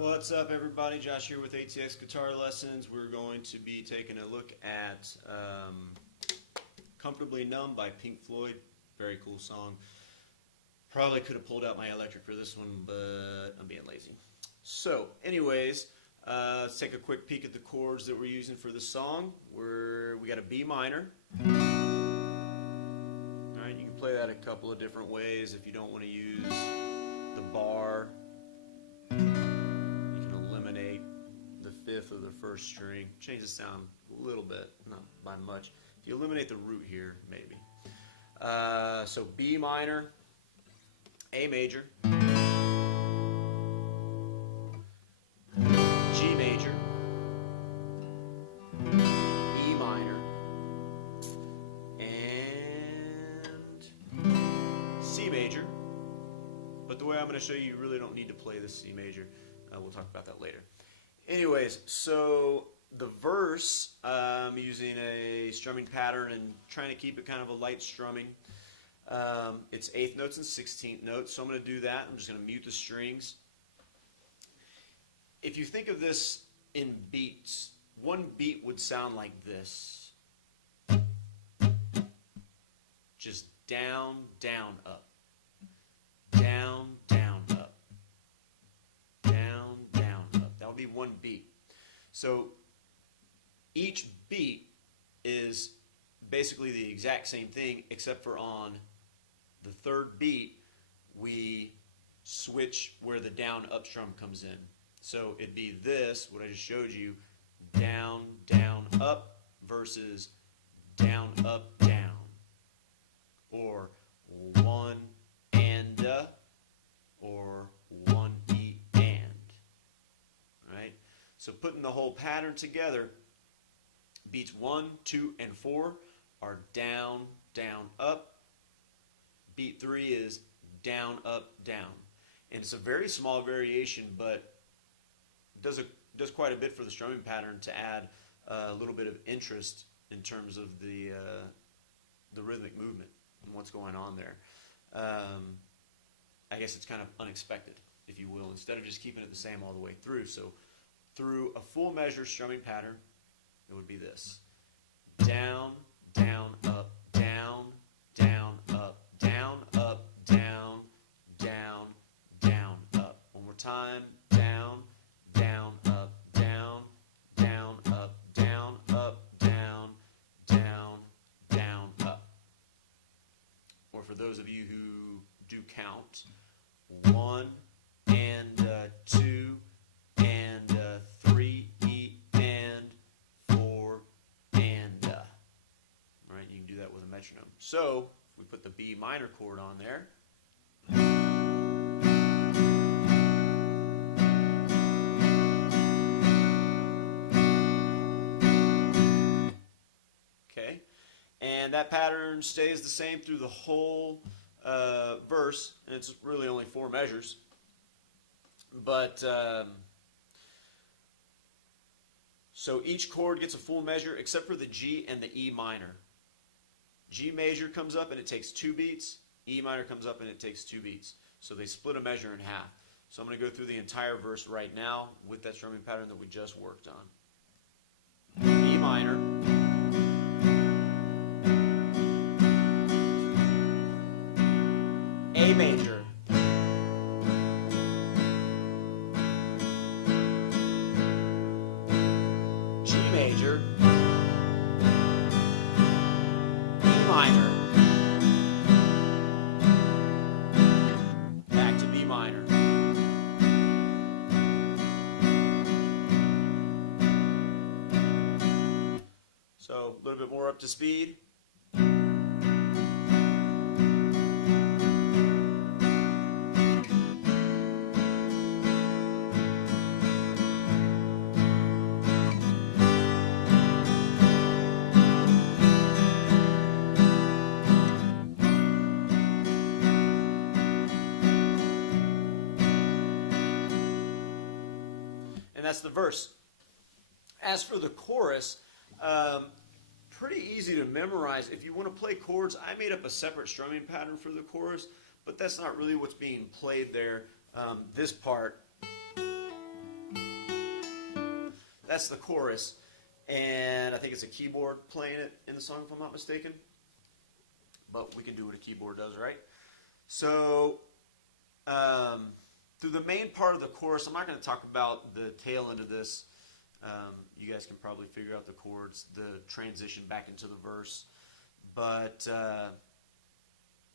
What's up, everybody? Josh here with ATX Guitar Lessons. We're going to be taking a look at Comfortably Numb by Pink Floyd. Very cool song. Probably could have pulled out my electric for this one, but I'm being lazy. So, anyways, let's take a quick peek at the chords that we're using for the song. We got a B minor. Alright, you can play that a couple of different ways. If you don't want to use the bar, the fifth or the first string, change the sound a little bit, not by much. If you eliminate the root here, maybe. So B minor, A major, G major, E minor, and C major. But the way I'm going to show you, you really don't need to play the C major. We'll talk about that later. Anyways, so the verse, using a strumming pattern and trying to keep it kind of a light strumming. It's 8th notes and 16th notes, so I'm going to do that. I'm just going to mute the strings. If you think of this in beats, one beat would sound like this. Just down, down, up. Down, down, up. Down, down, up. That would be one beat. So each beat is basically the exact same thing, except for on the third beat, we switch where the down up strum comes in. So it'd be this, what I just showed you, down, down, up versus down, up, down. Or one and or one E and. Right? So putting the whole pattern together, beats 1, 2, and 4 are down, down, up. Beat 3 is down, up, down. And it's a very small variation, but does quite a bit for the strumming pattern to add a little bit of interest in terms of the rhythmic movement and what's going on there. I guess it's kind of unexpected, if you will, instead of just keeping it the same all the way through. So through a full measure strumming pattern, it would be this. Down, down, up, down, down, up, down, up, down, down, down, up. One more time. Down, down, up, down, down, up, down, up, down, down, down, up. Or for those of you who do count, 1 and 2 and 3 E and 4 and right, you can do that with a metronome. So if we put the B minor chord on there, okay, and that pattern stays the same through the whole verse, and it's really only 4 measures. But so each chord gets a full measure except for the G and the E minor. G major comes up and it takes 2 beats. E minor comes up and it takes 2 beats. So they split a measure in half. So I'm going to go through the entire verse right now with that strumming pattern that we just worked on. E minor. A major. G major. E minor. Back to B minor. So a little bit more up to speed. And that's the verse. As for the chorus, pretty easy to memorize. If you want to play chords, I made up a separate strumming pattern for the chorus, but that's not really what's being played there. This part that's the chorus, and I think it's a keyboard playing it in the song, if I'm not mistaken. But we can do what a keyboard does, right? So through the main part of the chorus, I'm not going to talk about the tail end of this. You guys can probably figure out the chords, the transition back into the verse. But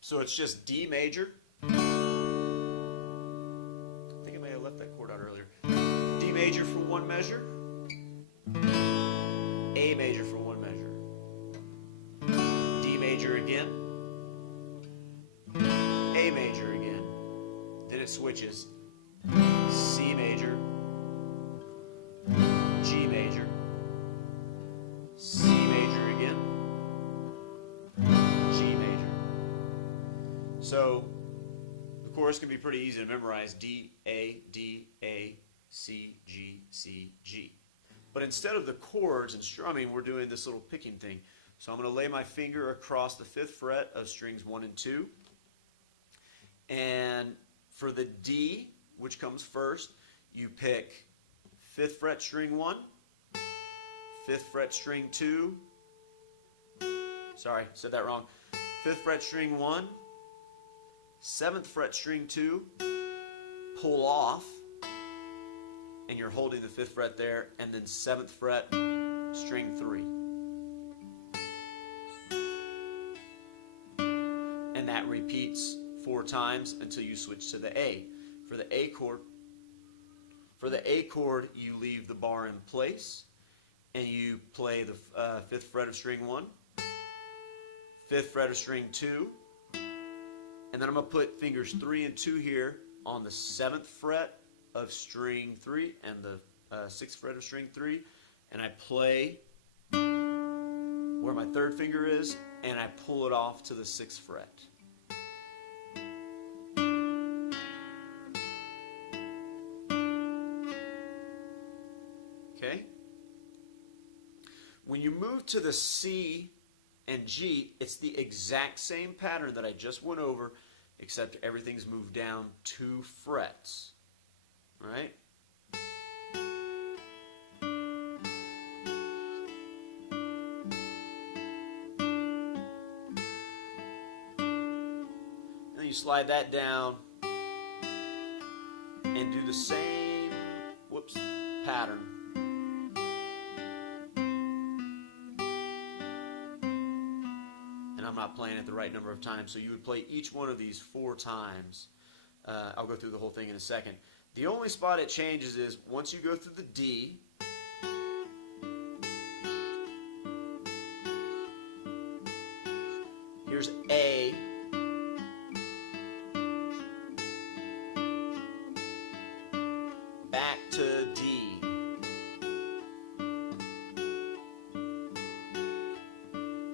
so it's just D major. I think I may have left that chord out earlier. D major for one measure. A major for one measure. D major again. A major again. Then it switches. C major. G major. C major again. G major. So the chorus can be pretty easy to memorize. D, A, C, G, C, G. But instead of the chords and strumming, we're doing this little picking thing. So I'm going to lay my finger across the 5th fret of strings 1 and 2. And for the D, which comes first, you pick 5th fret string 1, 5th fret string 2, sorry, said that wrong, 5th fret string 1, 7th fret string 2, pull off, and you're holding the 5th fret there, and then 7th fret string 3. And that repeats 4 times until you switch to the A. For the A chord, you leave the bar in place, and you play the 5th fret of string 1, 5th fret of string 2, and then I'm going to put fingers 3 and 2 here on the 7th fret of string 3 and the 6th fret of string 3, and I play where my 3rd finger is, and I pull it off to the 6th fret. Okay? When you move to the C and G, it's the exact same pattern that I just went over, except everything's moved down 2 frets. All right? And then you slide that down and do the same pattern. And I'm not playing it the right number of times, so you would play each one of these 4 times. I'll go through the whole thing in a second. The only spot it changes is once you go through the D, here's A, back to D.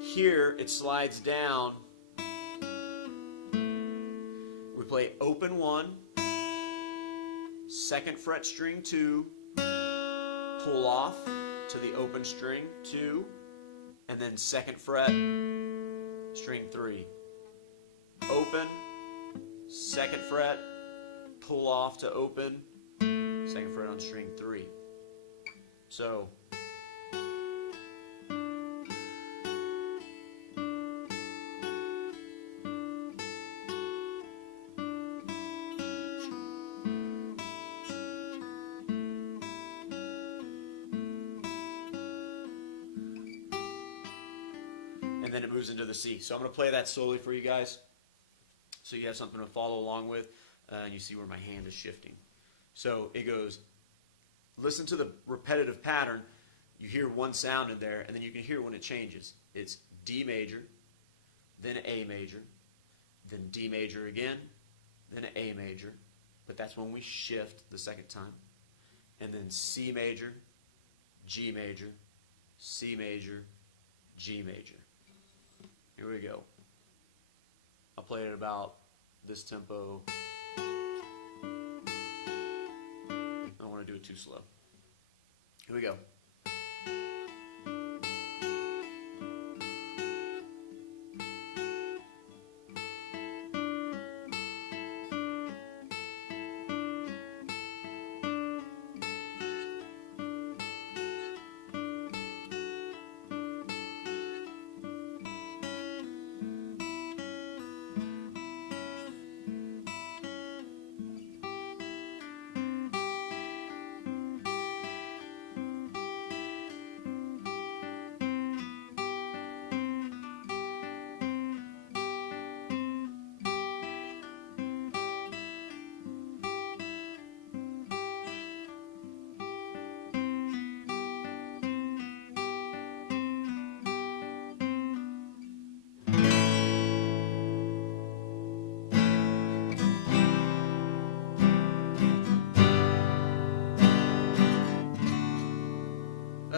Here it slides down. We play open 1, 2nd fret string 2, pull off to the open string 2, and then 2nd fret string 3. Open, 2nd fret, pull off to open, 2nd fret on string 3. So and then it moves into the C. So I'm going to play that slowly for you guys so you have something to follow along with, and you see where my hand is shifting. So it goes, listen to the repetitive pattern. You hear one sound in there, and then you can hear when it changes. It's D major, then A major, then D major again, then A major, but that's when we shift the second time, and then C major, G major, C major, G major. Here we go. I'll play it at about this tempo. I don't want to do it too slow. Here we go.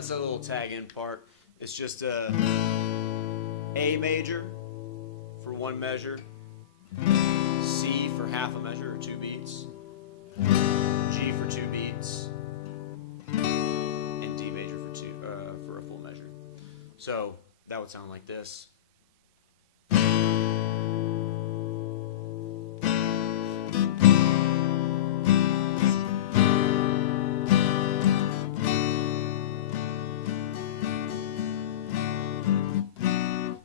That's a little tag-in part. It's just A major for one measure, C for half a measure or 2 beats, G for 2 beats, and D major for a full measure. So that would sound like this.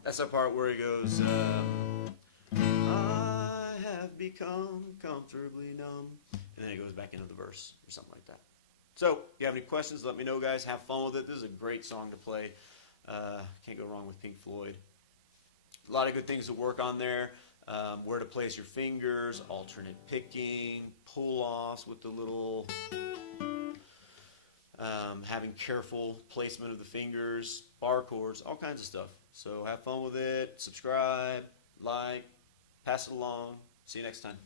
That's the part where he goes, I have become comfortably numb. And then he goes back into the verse or something like that. So, if you have any questions, let me know, guys. Have fun with it. This is a great song to play. Can't go wrong with Pink Floyd. A lot of good things to work on there. Where to place your fingers, alternate picking, pull-offs with the little... having careful placement of the fingers, bar chords, all kinds of stuff. So have fun with it. Subscribe, like, pass it along. See you next time.